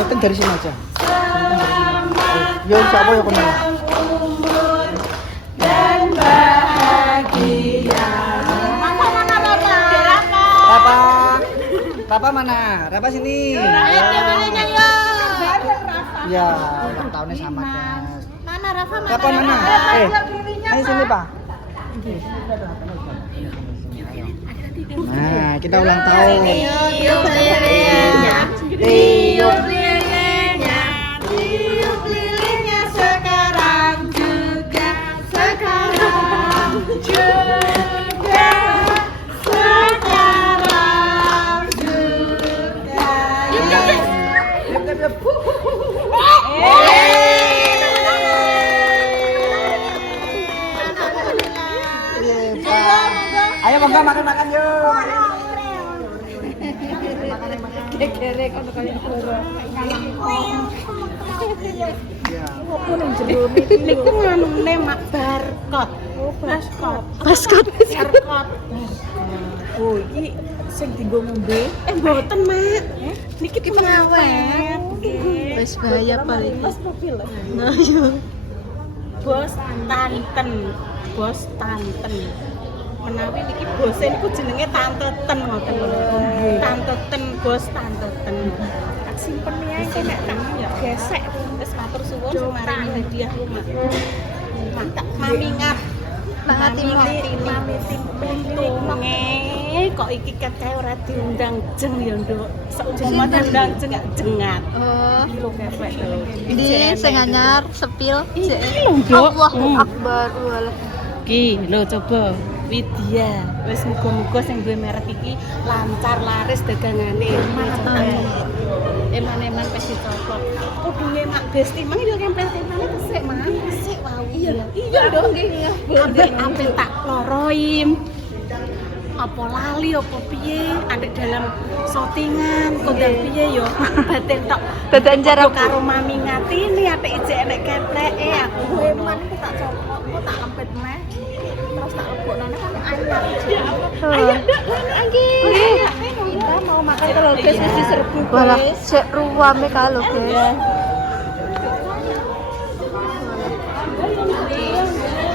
Sinetron dari sini aja. Yo siapa ya kenal? Dan bahagia. Mana Rapa? Rapa. Rapa mana? Rapa sini. Ayo belinya yo. Ya, ulang tahunnya sama Des. Mana Rafa? Rapa mana? Ayo sini Pak. Nah, kita ulang tahun. Tiup lilinnya, tiup lilinnya, tiup lilinnya sekarang juga, sekarang juga, sekarang juga. Ayo monggo makan-makan yuk. Gerek ono kali loro. Ya. Opo nang jero niku nganune mak barcode. Oh, barcode. Barcode. Oh, iki sing dienggo ngombe. Mboten, Mak. Niki pengawet. Wis bahaya paling. Mas mobil. Nah, yo. Bos Tanten. Bos Tanten. Menawi niki bose niku jenenge Tante Ten ngoten lho. Tante Ten, Bos Tante Ten. Tak simpen ya nek tak ya gesek. Wis matur suwun semaringi hadiah rumah. Mantap mamingat. Mami untunge kok iki kae ora diundang jeng ya, Nduk. Seumpama diundang jeng gak jengat. Oh, Iki lho kepek lho. di sing anyar sepil. Iki lho, Nduk. Allahu Akbar. Walah. Iki lho coba Widya. Wis muga-muga sing duwe merek iki lancar laris dagangane. Eman-eman wis dicopot. Kudune Mak Besti mang yo kempel-kempele kesik, Mang. Kesik wau. Iya dong nggih. Ampe tak loroim. Apa lali apa piye andek dalam shootingan kondang piye yo batin tok Badan jarak karo mami ngatini atik ijek enek kepleke aku eman ku tak copot ku tak lempit meh terus tak lebokno kan anyar ayo ndak lagi kita mau makan telur guys wis diserbu Walah, guys cek ruame kalau guys.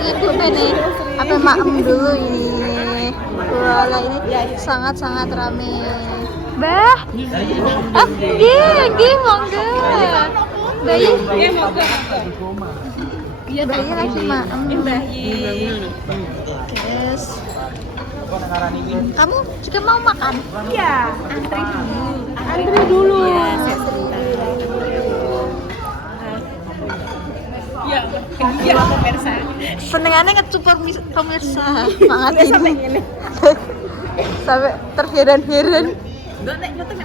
Ibu nih, apa maem dulu ini. Walah ini sangat-sangat rame. Bah, gih, monggo. Bayi, bayi lagi maem. bayi Guys, kamu juga mau makan? iya antri dulu ya ya iya pemirsa Senengannya ngecupur pemirsa, mangat ini sampai terheran-heran. enggak nek nyetek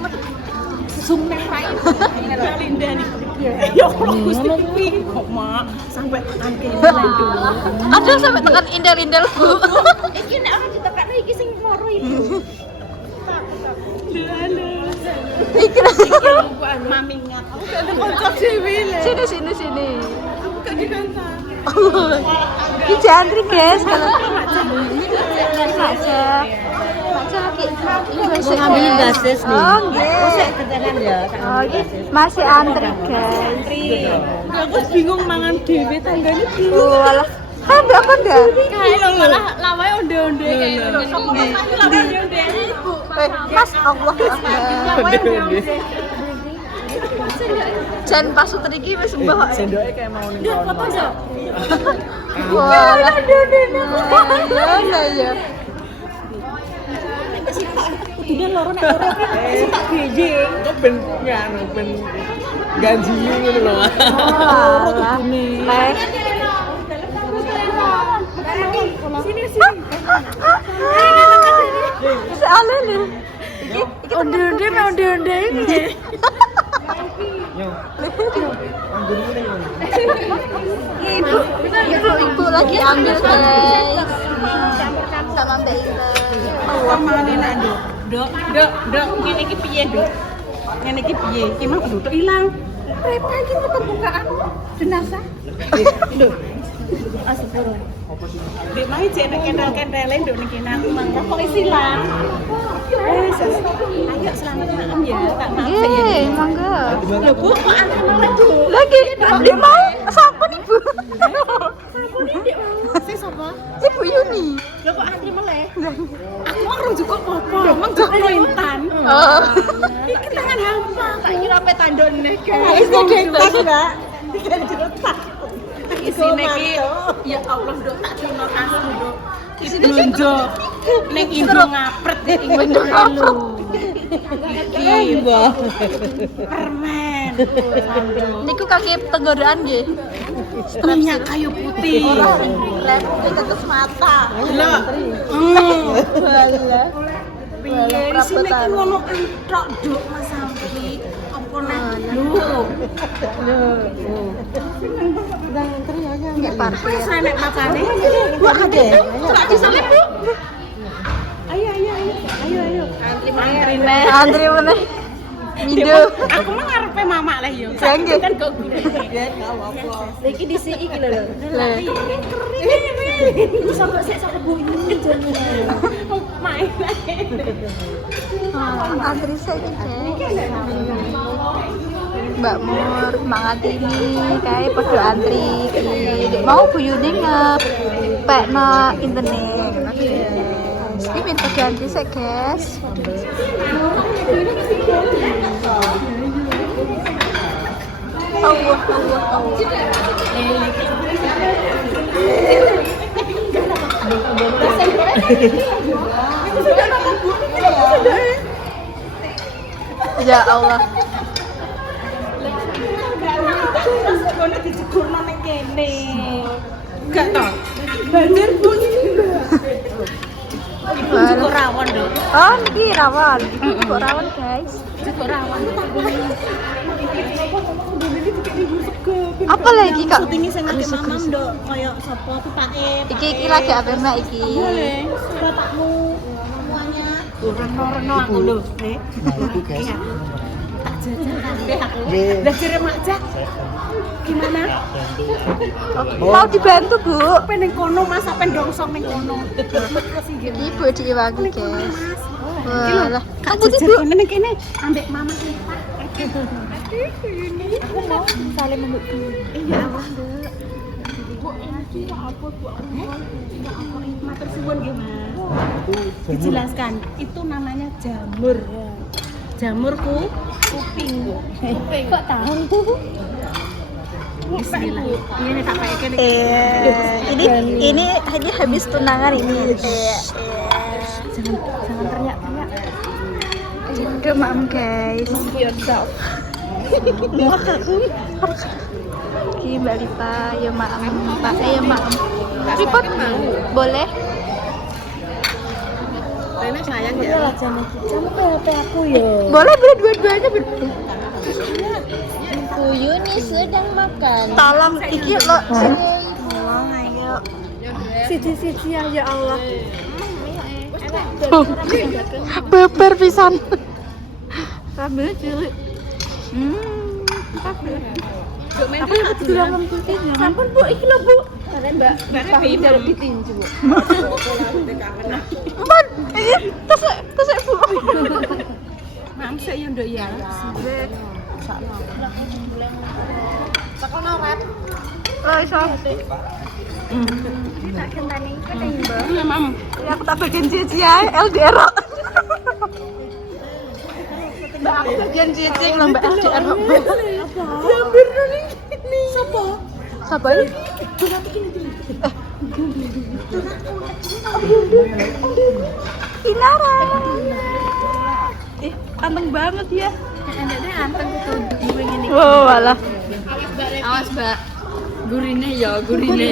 zoom nek rain nek Linda nih ya Allah Gusti kuwi kok Mak sampai tekan kene dulu Aduh sampai tekan indel-indel bu. iki nek ora ditekakno iki sing loro itu Iki mami ngat aku gak ada konsep dhewe le sini. aku gak dikantang Ini jantri guys kalau aja. Lagi ngambilin gases nih. Oh, masih antri guys. aku bingung mangan dhewe tanggane bingung Walah, kan apa dah? kayak malah lawae onde-onde kayak gitu sopo aku lawae onde-onde ibu Mas Allah Jan pas utriki wis mbah. Sendoke kayak mau ning kono. foto aja Walah, ya ya. kudune loro nek loro kan tak gejing Kok ben nganu ben ganjili ngono lho. Walah. sini Soalnya nih. Iki onde-onde ini. Yo. Anggur kuning. Ibu lagi ambil guys. Sama Mbak Ina. Pamane nak Nduk ngene iki piye Nduk ngene iki piye iki mah duduk ilang Repa iki mau pembukaan jenazah Nduk Astagfirullah. Di mai cek nek kendal-kendale nduk ning kene aku mangga kok silang. Ayo selamat malam ya, tak maaf ya. Yeay, mangga. Lho Bu, kok antri malah Bu? Lagi, dia mau siapa nih Bu? Sing sapa? Ibu Yuni. Lho kok antri meleh? Aku orang juga apa? Emang gak intan. Oh. Iki tangan hampa. Tak kira pe tandone ke. Wis tas, Mbak. Diretak. Isine iki ya Allah nduk tak dino tas nduk. Isine nduk. Ning indo ngapret iki indo lu. Iki Mbak. permen. Niku kaki tenggorokan nggih. Minyak kayu putih. Lek tetes mata. Lho. Bala. Piye isine iki ngono entok nduk Mas Sampi. Apa nek lho. Udah ngantri aja. Nggak parkir. Wis nek makane. Buat aja. Tak disalip, Bu. Ayo. Antri meneh. Antri meneh. Mindo. Aku mah ngarepe mamak lah yo. Jange. Kan kok gue. Ya, enggak apa-apa. Iki disi iki lho. Lah, bisa kok sik sak bunyi jenenge. Main ae. Antri saya Mbak Mur, semangat ini kayak podo antri iki. Mau buyune ngepekno internet. Ini minta ganti sih, guys. Allah. Ya Allah. Kono dijegurno ning kene. Enggak to. Banjir Bu. Iku cukup rawon lho. Oh, niki rawon. Kok rawon, guys? Cukup rawon. Apa lagi, Kak? Syutingi sing ngerti mamam nduk, kaya sapa tupake. Iki lagi apa Mbak iki? Boleh. Bapakmu semuanya. Reno aku lho, Nek. Guys. Tak jajan kabeh aku. Nggih. Lah jere Mak Jak. Gimana? Mau dibantu, Bu? Peneng kono Mas, sampe ndongsong ning kono. Makasih nggih. Iki Bu diwangi, guys. Walah, Kak kamu jajan Bu. kene ning kene ambek mama kita. Aku mau saling membuk. Iya, awak, Nduk. Bu, ini apa, Bu? Ya apa ini? Matur suwun nggih, Mas. Dijelaskan, itu namanya jamur. Jamur kuping. Kok tahu? Bismillah. Ini tak pakai kene. Ini habis tunangan ini. Jangan teriak-teriak. Udah maaf guys. Yourself. Muak aku. Oke Mbak Lipa, ya maaf Pak, ya maaf. Lipat boleh? Rene sayang ya. Lah jamu kita HP aku ya. Boleh dua-duanya berdua. Bu Yuni sedang makan. Tolong iki lo. Tolong ayo. Siji-siji ya Allah. Beber pisan. Kabeh cilik. Aku yang ketulangan putih. Sampun Bu, iki lho Bu. Mbak, Mbak ditinju Bu. Ampun, ini tes Bu. Mangsa ya nduk ya. Sakono rep. Oh iso. Tak kentani penting, Mbak. Iya, Mam. Ya aku tak bagian cici ae LDR. Mbak aku bagian cici lho Mbak LDR. Hampir ning kene. Sopo? Sapa iki? Inara. Anteng banget ya. Endeknya anteng kudu ngene. Oh, walah. Awas Mbak. Gurine ya, gurine.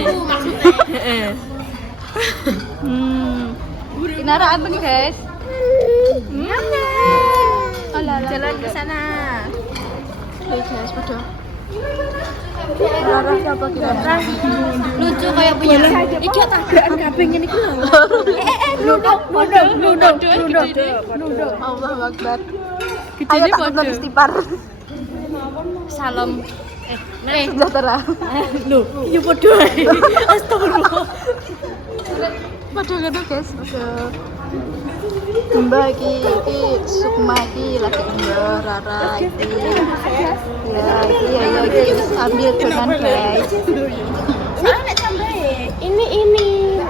Heeh. Inara anteng guys. Jalan ke sana. Oke guys, padha. Inara siapa kita? Lucu kayak punya. Iki tabrakan kabeh ngene iki lho. Nunduk. Allahu Akbar. Gedene Ayo tak padha. tonton istighfar. Salam Sejahtera. Lho, iya podo ae. Astagfirullah. Padha ngono guys. Mbak iki Sukma iki lagi mbak Rara iki. Ya, sambil dengan guys. Soalnya nek tambahe. Ini.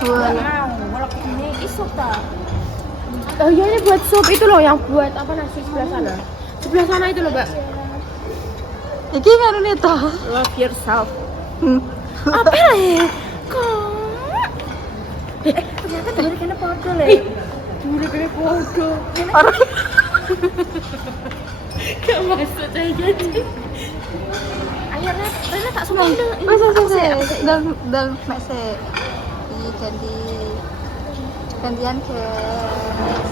Wah, Ini isu ta. Oh iya ini buat sup itu loh yang buat apa nasi sebelah sana. Sebelah sana itu loh, Mbak. iki ngarune to. Love yourself. Apa ya? Kok? Ternyata dari kena podo le. Dure kena podo. Gak masuk saya jadi. Ayo Rena tak semua itu. Wes. Dal mek se. Iki gantian guys.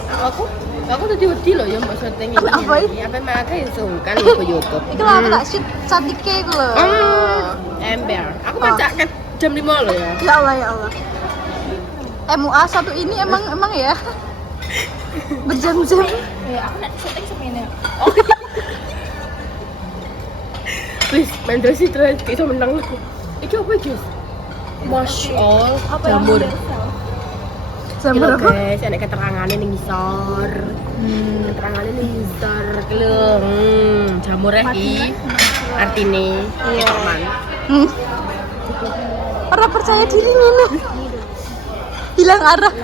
Aku tadi wedi loh ya mbak syuting ini. Apa ini? Apa maka ya sungkan ke YouTube. Iki lho aku tak shoot cantiknya iku lho. Ember. Aku baca kan jam 5 loh ya. Ya Allah. MUA satu ini emang ya berjam-jam. Aku nak syuting semene. Please, main dress itu kita menang. Iki apa guys? Masya Allah, jamur. Jamur apa? Guys, ada keterangannya ning ngisor. Keterangannya ning ngisor. Lho, jamur iki artine teman. Orang percaya diri ngono. Hilang arah.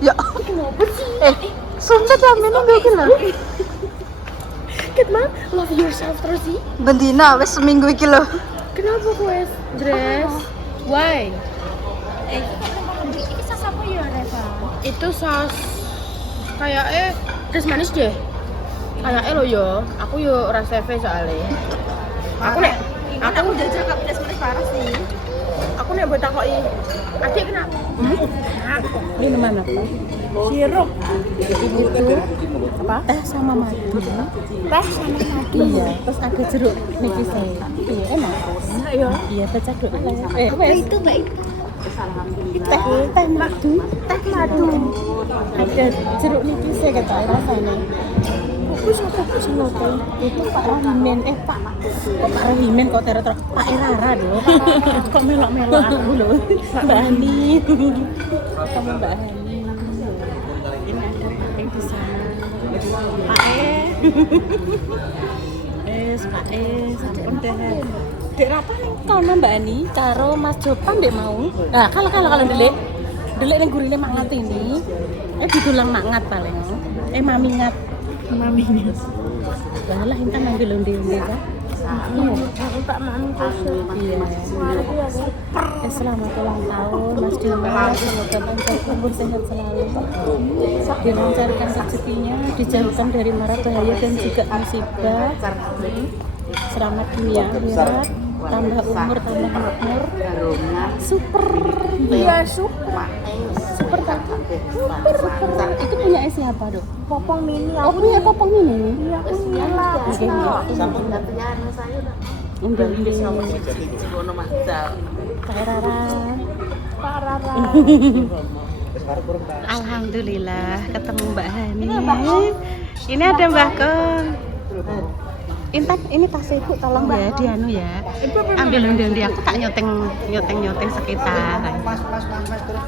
Ya. Kenapa sih? Sumpah jamene iki lho. Ket mah, love yourself terus sih. Bendina wis seminggu iki lho. Kenapa gue dress? Why? Ini sas apa ya, Reva? Itu saus kayak dress manis deh. Kayak lo yo, aku yo rasa CV soalnya. Aku jajal gak pedas parah sih. aku nek buat takoki. Adik kenapa? Minuman apa? Sirup. Itu apa? Teh sama madu. Iya, terus ada jeruk niki saya. Iya, enak. Iya. Iya, baca doa lah. Itu baik. Teh madu. Ada jeruk niki saya kata rasanya. Fokus ngoten. Itu Pak Rahimen, Pak Rahimen kok terus Pak Rara lho. Kok melok-melok aku lho. Mbak Hani. Kamu Mbak Hani. Ini ada Pak di sana. Pak Pak sampun deh. Dek apa ning kono Mbak Ani karo Mas Jopan dek mau. Nah, kalau delik ning gurine mangat ini. Didulang mangat paling. Mamingat. Lah intan ambil londe-londe kan. Aku tak mau kusuk. Iya. Selamat ulang tahun Mas Dimas, semoga panjang umur sehat selalu. Dilancarkan rezekinya, dijauhkan dari mara bahaya dan juga musibah. Selamat dunia akhirat, tambah umur, tambah makmur. Super. Iya, super kan? Super. Itu punya siapa, Dok? Popong mini. Oh, punya Popong ini? Iya, aku nyala. Kak Rara. Alhamdulillah ketemu Mbak Hani. Ini ada Mbak Kong. Intan, ini tas ibu tolong ya, dianu ya. Ambil undi aku tak nyoteng sekitar. Mas, terus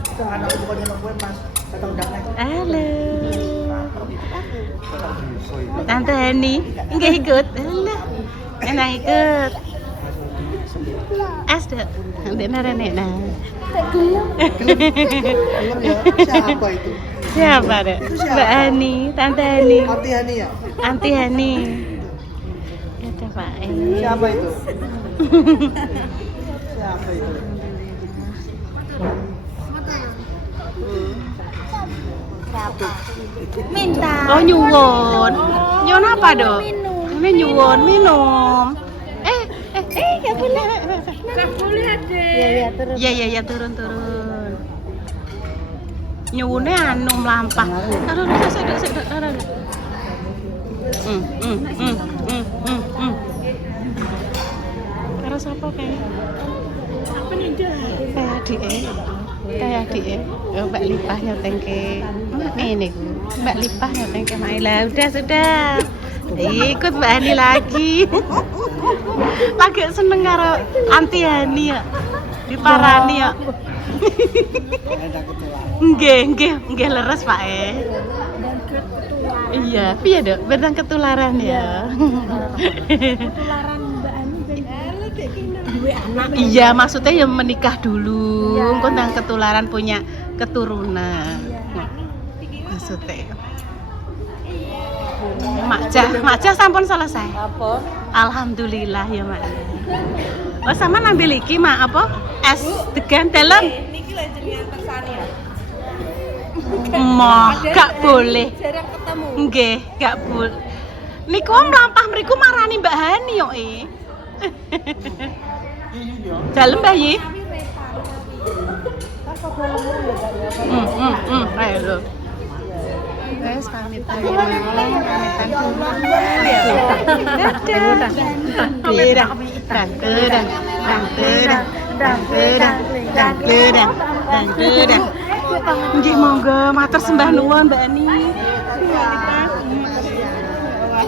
itu anak bukan nyelok gue, Mas. Datang undangan. Halo. Tante Hani, enggak ikut. Halo. Enak ikut. Asda. Benar Nena. Siapa itu? Siapa, Dek? Mbak Hani, Tante Hani. Anti Hani ya? Anti Hani. Ada Pak. Siapa itu? Siapa itu? Minta. Oh, nyuwun. Nyuwun apa, Dok? Ini nyuwun minum. Enggak boleh. Enggak boleh, Adek. Ya, turun. Nyuwune anu mlampah. Turun. Karo sapa kae? Apa nih, Kayak adike. Mbak Lipah nyotengke. Ini ku. Mbak Lipah nyotengke Maila. Sudah. Ikut Mbak Hani lagi. Lagi seneng karo Anti Hani ya. Diparani ya. Nggih leres Pak Iya, piye Dok? Berdang ketularan ya. Ketularan Mbak Ani duwe anak. Iya, maksudnya ya menikah dulu, engko nang ketularan punya keturunan. Maksudnya. Makja sampun selesai. Apa? Alhamdulillah ya Mak. Oh sama ngambil iki Mak apa? Es degan dalam. Niki lho jenengan persani ya. Moh, gak boleh. Jarang ketemu. Nggih, gak boleh. Niku mlampah mriku marani Mbak Hani yo Dalem Mbak Yi. Ayo lho. Guys, pamitan ya. Pamitan dulu. Nggih monggo matur sembah nuwun Mbak Ani.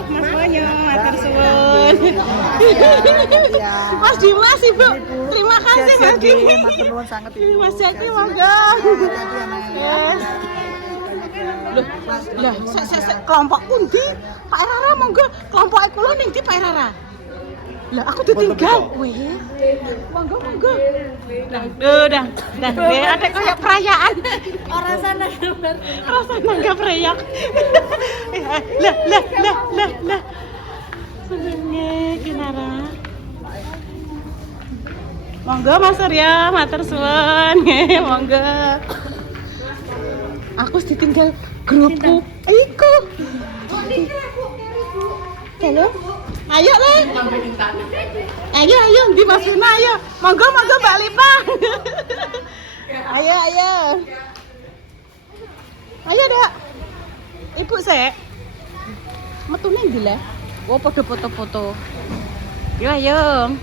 Mas Monyo matur suwun. Mas Dimas Ibu. Terima kasih Mas Dimas. Matur nuwun sanget Mas Jaki monggo. Yes. Lah, kelompok pundi? Pak Rara monggo, kelompok kula ning ndi Pak Rara? Lah aku ditinggal. Weh. Monggo. Udah. Ada kayak perayaan. Ora sana gambar. Rasanya enggak perayaan. Lah. Senenge Kinara. Monggo Mas Surya, matur suwun. Monggo. Aku ditinggal grupku. Iku. Halo. Ayo Le. Ayo ndi Mas Vina ayo. Monggo Mbak Lipa. Ayo. Ayo Dak. Ibu sik. Metune ndi Le? Oh padha foto-foto. Yo ayo.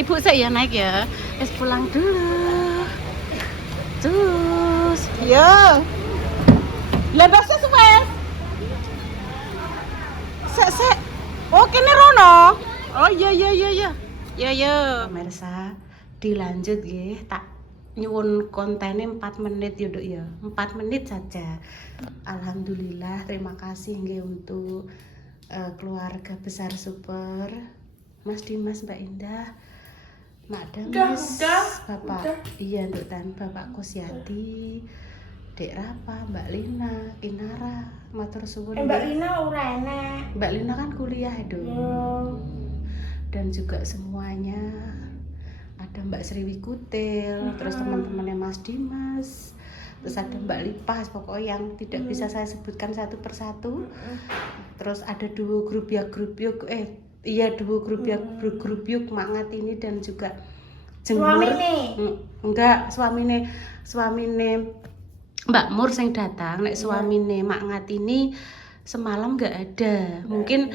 Ibu sik ya naik ya. Wis pulang dulu. Terus. Yo. Lah bakso wes. Sek. Oh kene rono. Oh iya. Ya. Pemirsa, dilanjut nggih. Tak nyuwun kontennya 4 menit ya Dok ya. 4 menit saja. Alhamdulillah, terima kasih nggih untuk keluarga besar Super. Mas Dimas, Mbak Indah, Mak Damis, Bapak iya Nduk Tan, Bapak Kusyati, Dek Rapa, Mbak Lina, Kinara, matur suwun. Mbak Lina ora enek. Mbak Lina kan kuliah ya Dok. Dan juga semuanya ada Mbak Sriwi Kutil, terus teman-temannya Mas Dimas, terus ada Mbak Lipa, pokoknya yang tidak bisa saya sebutkan satu persatu. Terus ada dua grup yuk Mak Ngatini dan juga Jemur. Suamine Mbak Mur sing datang, nek suamine Mak Ngatini semalam nggak ada. Mungkin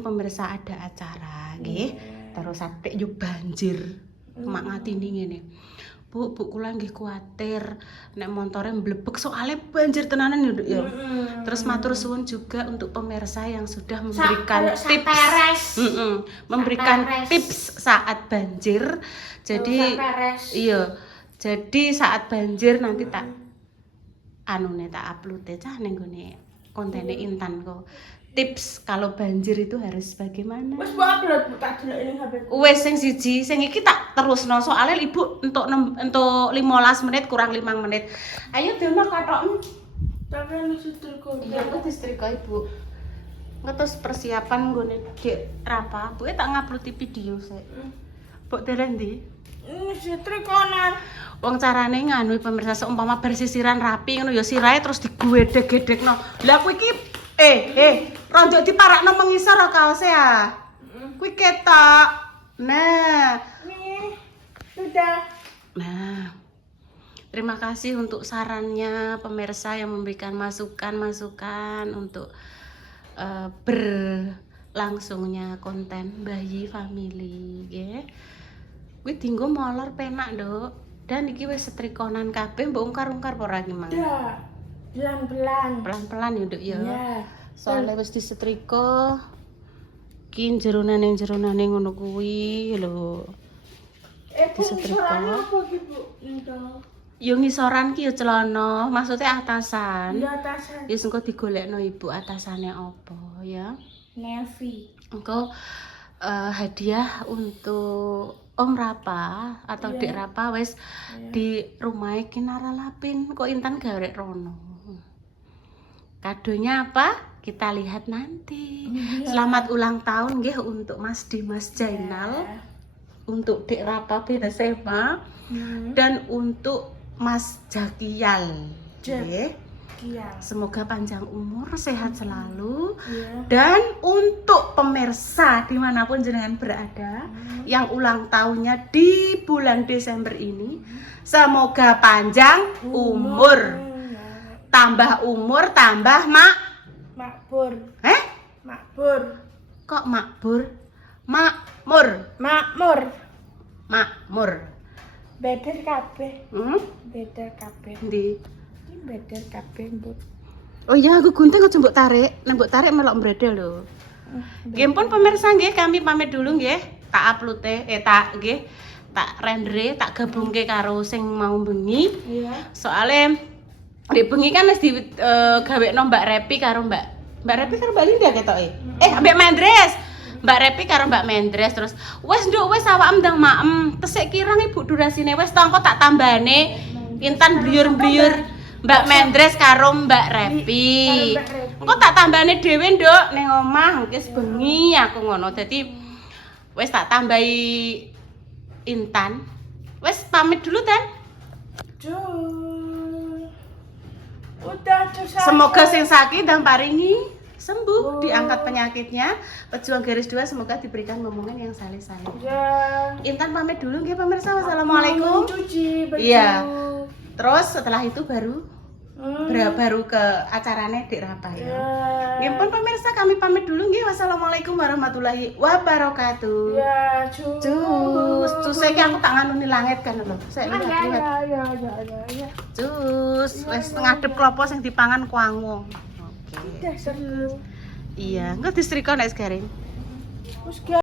pemirsa ada acara nggih. Terus sampai yo banjir. Mak Ngatini ngene. Bu kula nggih kuwatir nek montore mblebek soalnya banjir tenanan ya Duk ya. Terus matur suwun juga untuk pemirsa yang sudah memberikan tips. Memberikan tips saat banjir. Jadi jadi saat banjir nanti tak upload cah ning gone kontene Intan kok. Tips kalau banjir itu harus bagaimana? Wis mbok upload Bu tak delok ning HP. Wes sing siji, sing iki tak terusno soalnya Ibu entuk 15 menit kurang 5 menit. Ayo dene kathok. Tapi nek setrika. Iya, aku disetrika Ibu. Ngetus persiapan nggone Dek Rapa, Bu tak ngupload video sik. Mbok delen ndi? Setrikonan. Wong carane nganu pemirsa seumpama bersisiran rapi ngono ya sirahe terus digedhek-gedhekno. Lah kuwi iki rondok diparakno mengisor kaose ya. Kuwi ketok. Nah. Nih. Sudah. Nah. Terima kasih untuk sarannya pemirsa yang memberikan masukan untuk berlangsungnya konten bayi family nggih. Kuwi dienggo molor penak, Nduk. Dan iki wis setrikonan kabeh mbok ungkar-ungkar apa ora iki, Mang? Ya. Pelan-pelan. Pelan-pelan ya, Nduk ya. Iya. Soalnya wis disetrika. Ki jeronane ngono kuwi lho. Disetrika. Yo ngisoran ki yo celana, maksudnya atasan. Iya atasan. Wis engko digolekno ibu atasane apa ya. Navy. Engko hadiah untuk Om Rapa atau Dek Rapa wis di rumah Kinara Lapin. Kok Intan gawe rono. Kadonya apa? Kita lihat nanti. Selamat ulang tahun nggih untuk Mas Dimas Jainal. Untuk Dek Rapa beda SMA. Dan untuk Mas Jakiyal. Nggih. Semoga panjang umur, sehat selalu. Dan untuk pemirsa dimanapun jenengan berada yang ulang tahunnya di bulan Desember ini, semoga panjang umur, tambah umur, tambah Makbur. Makbur. Kok makbur? Makmur. Makmur. Beder kabeh. Beder kabeh. Ndi? Beder kabeh, Mbok. Oh iya, aku gunting aja mbok tarik. Nek mbok tarik melok mbredel lho. Nggih pun pemirsa nggih, kami pamit dulu nggih. Tak upload tak nggih. Tak render, tak gabungke karo sing mau bengi. Iya. Soale di bengi kan wis di gawekno Mbak Repi karo Mbak Repi karo Mbak Linda ketoke. Mbak Mendres. Mbak Repi karo Mbak Mendres terus wis nduk wis awakmu ndang maem. Tesik kirang Ibu durasine wis tongko tak tambane. Intan bliyur-bliyur. Mbak Mendres karo Mbak Repi. Engko tak tambane dhewe, Nduk, ning omah wis bengi aku ngono. Dadi wis tak tambahi Intan. Wis pamit dulu, Tan. Udah Semoga sing sakit dan paringi sembuh, diangkat penyakitnya. Pejuang garis 2 semoga diberikan momongan yang saleh-saleh. Ya. Intan pamit dulu nggih pemirsa. Wassalamualaikum. Cuci baju. Iya. Terus setelah itu baru ke acaranya Dek Rapa ya. Ya pun pemirsa kami pamit dulu nggih. Wassalamualaikum warahmatullahi wabarakatuh. Ya, Cus iki aku tak nganuni langit kan lho. Sik lihat. Ya. Cus, wis ngadep klopo sing dipangan kuangung. Oke. Udah seru. Iya, engko disetrika nek segaring. Terus